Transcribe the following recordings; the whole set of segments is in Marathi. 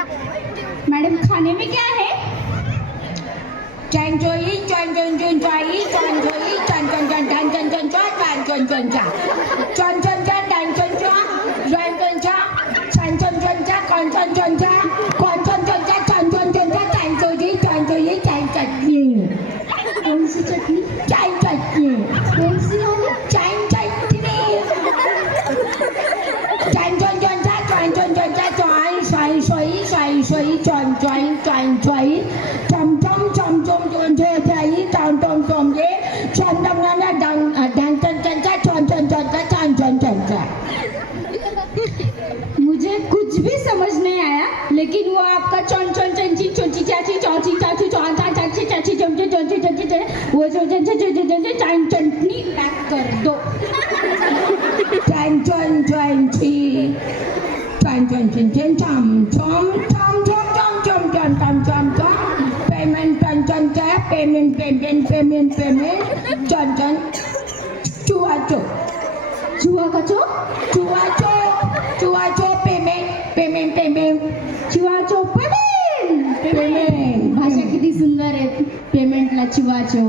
मैडम खाने में क्या है? चंचोई चन चन चन चाई चंचोई चन चन चन चन चन चन चन चन चन चा चन चन चन चन चन चा चन चन चा चन चन चन चा कौन चन चन चा कौन चन चन चा चन चन चन चा चंचोई चन चटनी कौन सी चटनी? चन चटनी कौन सी वाली? चन चटनी चन चन चन चा चन चन चन चा चाई साई सोई साई सोई चन चन चन चोई चम चम chom chom chom chom chai chom chom chom ye chom chom na na dang dang chan chan cha chom chom chom cha chom chom chom cha मुझे कुछ भी समझ नहीं आया, लेकिन वो आपका चौन चौन चंची चोची चाची चौची चाची चौन चाची चाची चाची चमचे चौची चौची वो जो चाइन चटनी पैक कर दो। chan chon chon chi chan chon chin chin chom chom chom chom chom chom chom chom chom chom payment chan chan cha payment chan chan chua cho चूहा का चो, chua cho payment चूहा चो पेमेंट। payment भाषा किती सुंदर आहे, पेमेंटला चूहा चो।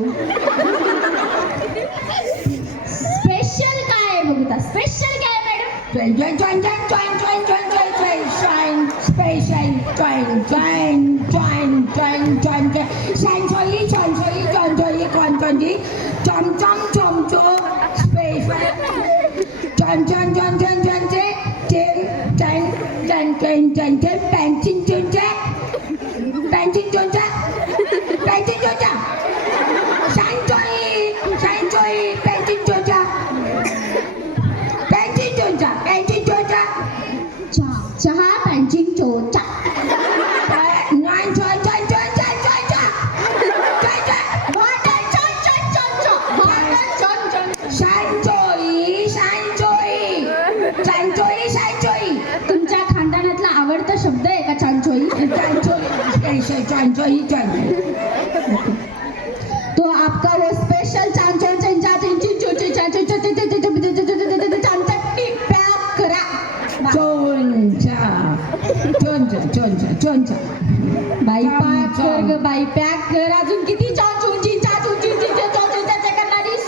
स्पेशल काय आहे बघूता, स्पेशल काय आहे मॅडम? चहा पॅन्चिंग चोचा। तुमच्या खानदानातला आवडता शब्द आहे का चांचोई? तो आपका वो स्पेशल चांचो चंचा चिंची चोची चाची चटनी पैक करा। बाई पॅक कर ग बाई, पॅक कर। अजून किती चाचूची चाचूची चाचा करणारीस?